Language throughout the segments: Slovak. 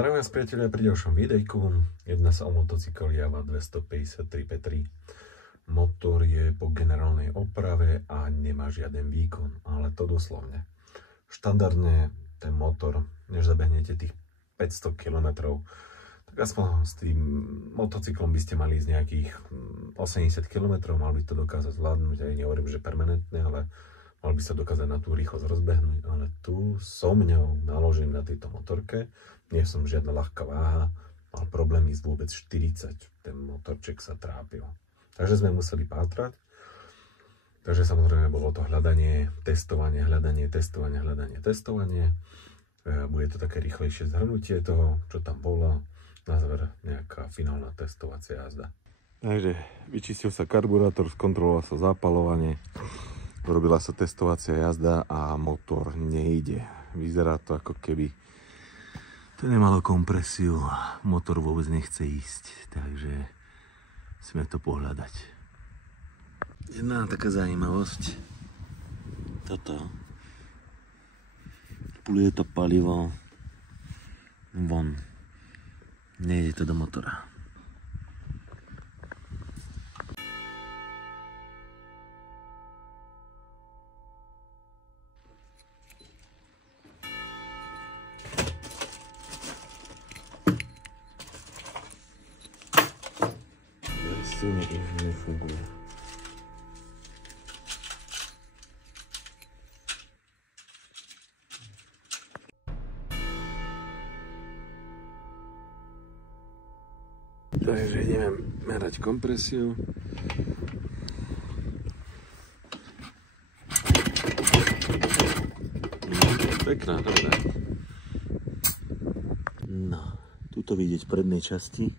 Zdravím vás priatelia pri ďalšom videjku. Jedná sa o motocykel Java 253 P3. Motor je po generálnej oprave a nemá žiaden výkon, ale to doslovne. Štandardne ten motor, než zabehnete tých 500 km, tak aspoň s tým motocyklom by ste mali ísť nejakých 80 km, mal by to dokázať zvládnuť, aj nehovorím, že permanentne, ale mal by sa dokázať na tú rýchlosť rozbehnúť, ale tu so mňou naložím na tejto motorke, nie som žiadna ľahká váha, mal problémy s vôbec 40, ten motorček sa trápil. Takže sme museli pátrať, takže samozrejme bolo to hľadanie, testovanie. Bude to také rýchlejšie zhrnutie toho, čo tam bolo, na záver nejaká finálna testovacia jazda. Takže vyčistil sa karburátor, skontroloval sa zápalovanie, urobila sa testovacia jazda a motor nejde. Vyzerá to, ako keby to nemalo kompresiu, motor vôbec nechce ísť, takže musíme to pohľadať. Jedna taká zaujímavosť, toto, pluje to palivo von, nejde to do motora. Silne už nefunguje. Takže ideme merať kompresiu. Pekná, dobrá. No, tuto vidieť v prednej časti,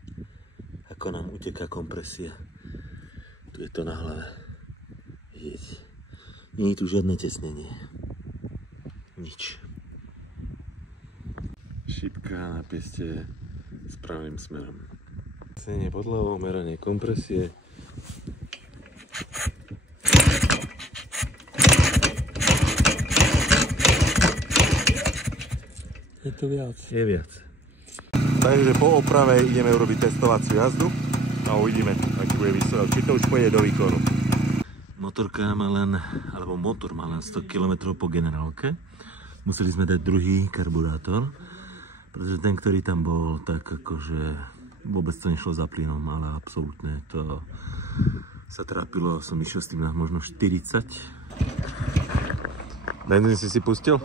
ako nám uteká kompresia. Tu je to na hlave. Vidieť. Nie je tu žiadne tesnenie. Nič. Šipka na pieste správnym smerom. Tesnenie pod hlavou, meranie kompresie. Je to viac. Je viac. Takže po oprave ideme urobiť testovaciu jazdu a uvidíme, aký bude výsledok, či to už pôjde do výkonu. Motor má len 100 km po generálke. Museli sme dať druhý karburátor, pretože ten, ktorý tam bol, tak akože vôbec to nešlo za plynom, ale absolútne to sa trápilo, som išiel s tým na možno 40. Benzín si pustil?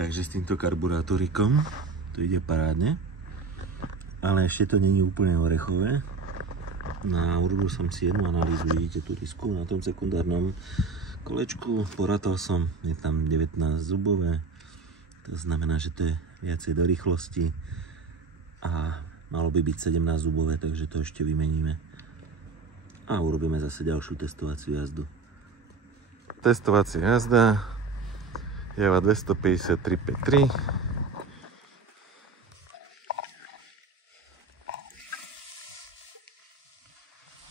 Takže s týmto karburátorikom to ide parádne, ale ešte to není úplne orechové. Urobil som si jednu analýzu, vidíte tú risku na tom sekundárnom kolečku, porátal som, je tam 19 zubové, to znamená, že to je viacej do rýchlosti a malo by byť 17 zubové, takže to ešte vymeníme a urobíme zase ďalšiu testovaciu jazdu. Testovacia jazda Java 253 P3.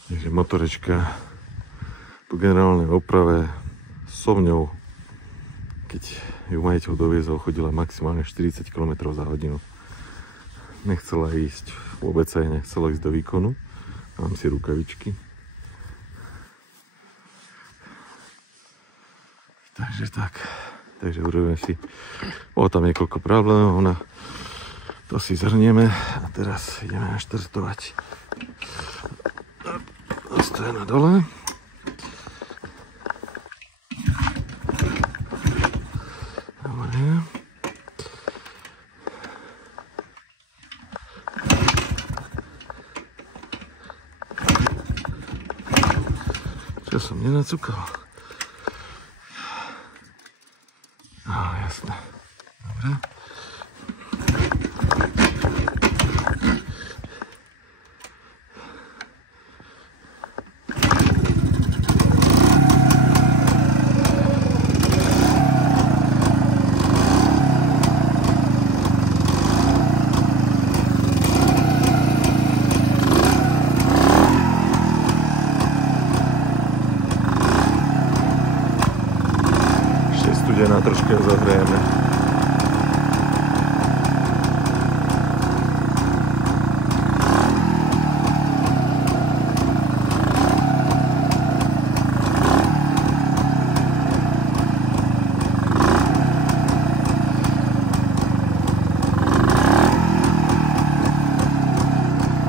Takže motorečka po generálnej oprave so mňou, keď ju majiteľ doviezol, chodila maximálne 40 km za hodinu. Nechcela ísť, vôbec sa jej nechcela ísť do výkonu. Mám si rukavičky. Takže tak. Takže urobíme si, bolo tam niekoľko problémov, to si zhrnieme a teraz ideme naštartovať. Ostré na dole. To som nenacúkal. Jasné. Dobre. Studená, troška ho zahrieme.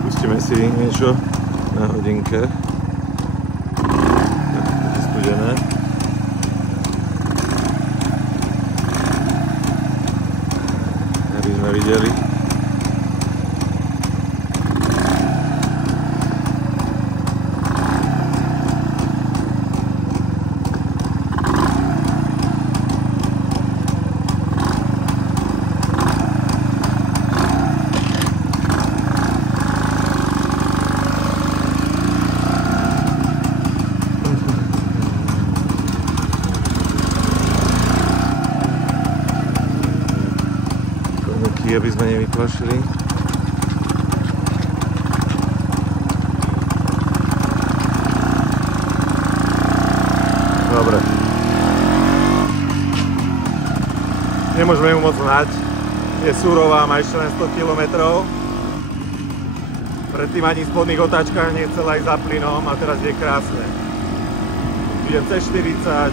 Pustíme si niečo na hodinke. Tak, studené. Sme videli. Aby sme nevyplašili. Dobre. Nemôžeme ju moc hnať. Je surová, má ešte len 100 km. Predtým ani v spodných otáčkach nechcela ísť za plynom a teraz je krásne. Idem C40.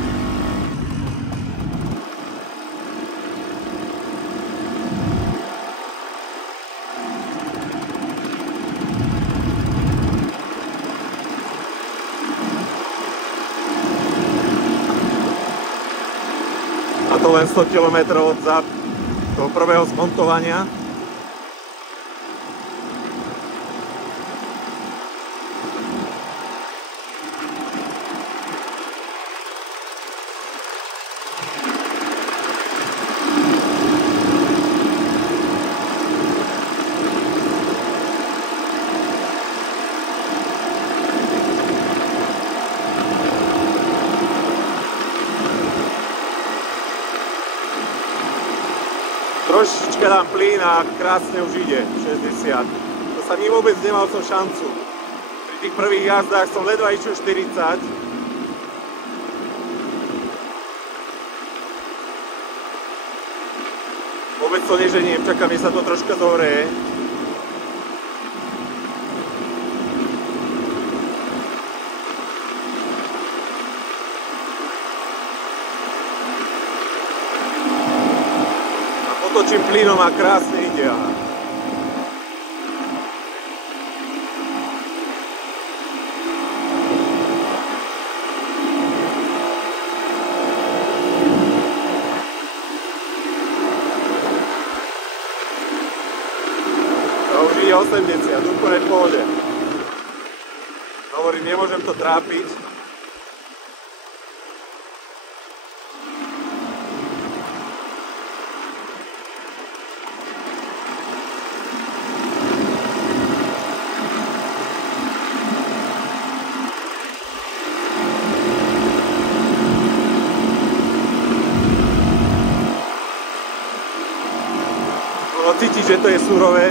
To len 100 km od toho prvého zmontovania. Trošička dám plyn a krásne už ide, 60. To sa mi vôbec nemal som šancu. Pri tých prvých jazdách som ledva išiel 40. Vôbec to neženiem, čakám, že sa to troška zohreje. Točím plynom a krásne ide. To už ide 80, úplne v pohode. Hovorím, nemôžem to trápiť. Cítiť, že to je surové,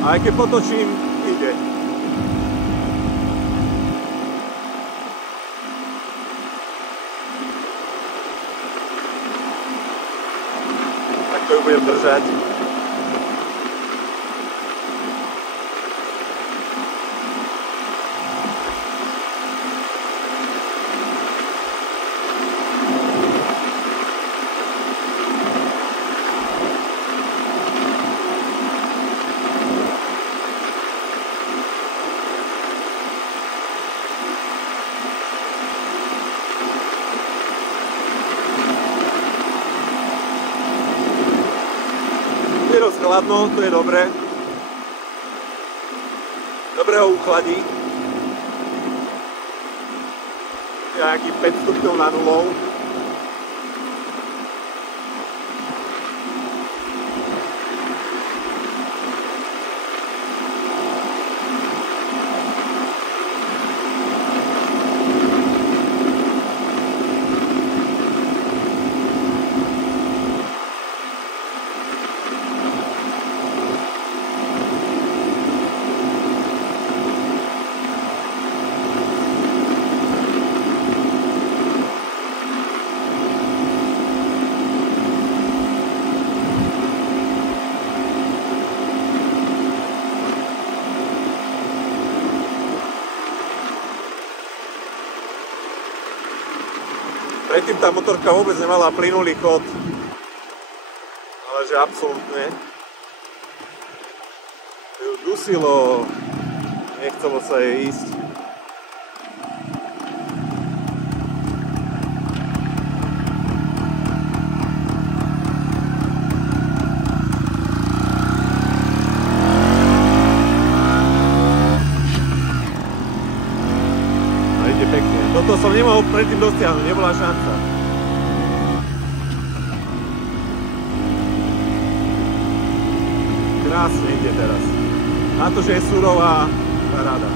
a aj keď potočím, ide. Tak to ju budem držať. Je dosť chladno, to je dobré. Dobre ho uchladí. nejakých 5 stupňov na nulou. Predtým tá motorka vôbec nemala plynulý chod, ale že absolútne. Ju dusilo, nechcelo sa jej ísť. Pekne. Toto som nemohol predtým dosiahnuť, nebola šanca. Krásne ide teraz. Na to, že je surová, paráda.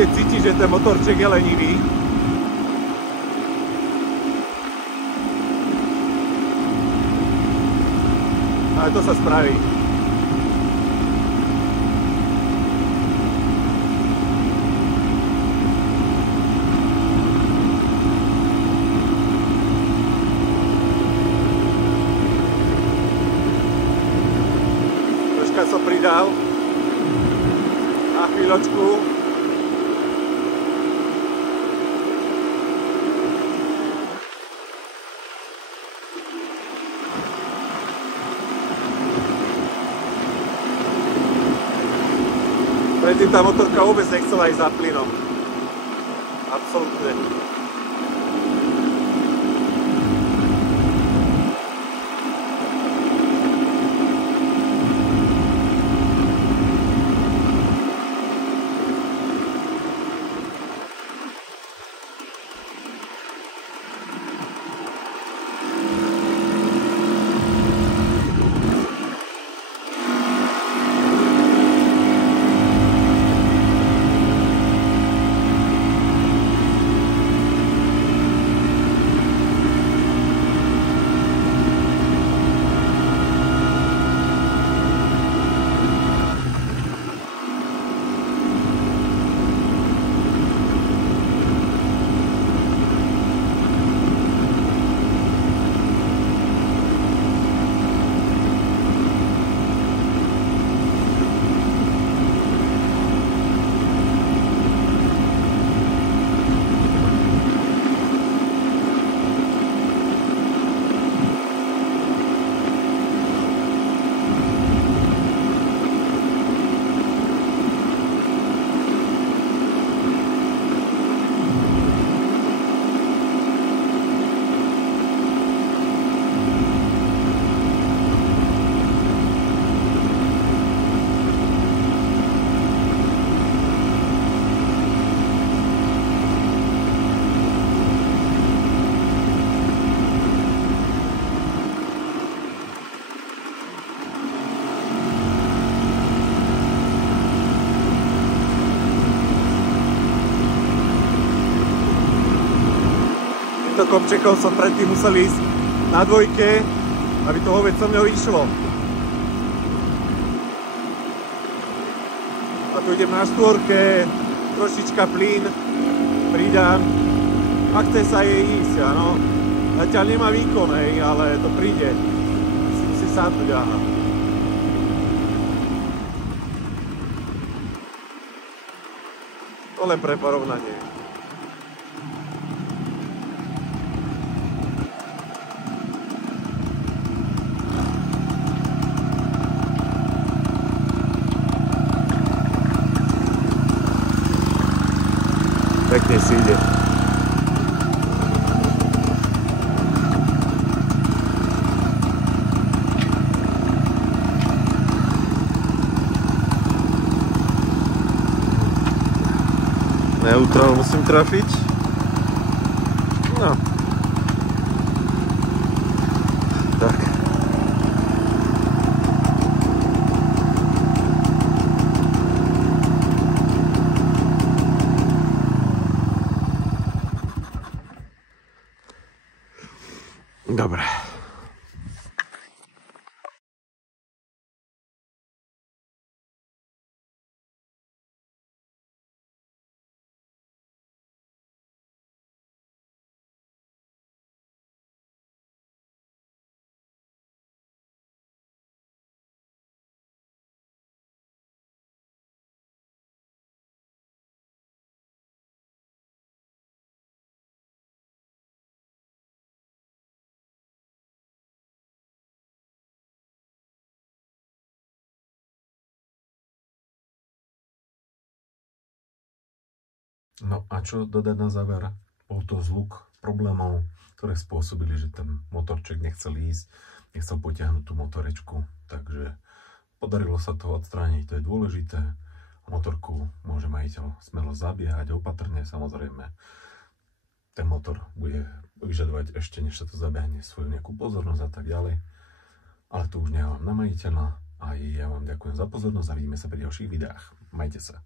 Cíti, že ten motorček je lenivý. Ale to sa spraví. Troška som pridal. Na chvíľočku. Predtým tá motorka vôbec nechcela ísť za plynom. Absolútne. Kopčekov som predtým musel ísť na dvojke, aby to vôbec so mňou išlo. A tu idem na štvorke, trošička plyn, pridám a chce sa jej ísť, áno. Zatiaľ nemá výkon, hej, ale to príde. Musí sadnúť, aha. To len pre porovnanie. Pekne si ide. Neutrál musím trafiť. No. Tak. Dobre. No a čo dodať na záver? Bol to zhluk problémov, ktoré spôsobili, že ten motorček nechcel ísť, nechcel potiahnuť tú motorečku, takže podarilo sa to odstrániť, to je dôležité. Motorku môže majiteľ smelo zabiehať opatrne, samozrejme. Ten motor bude vyžadovať ešte, než sa to zabiehne, svoju nejakú pozornosť a tak ďalej. Ale to už nechávam na majiteľa a ja vám ďakujem za pozornosť a vidíme sa pri ďalších videách. Majte sa.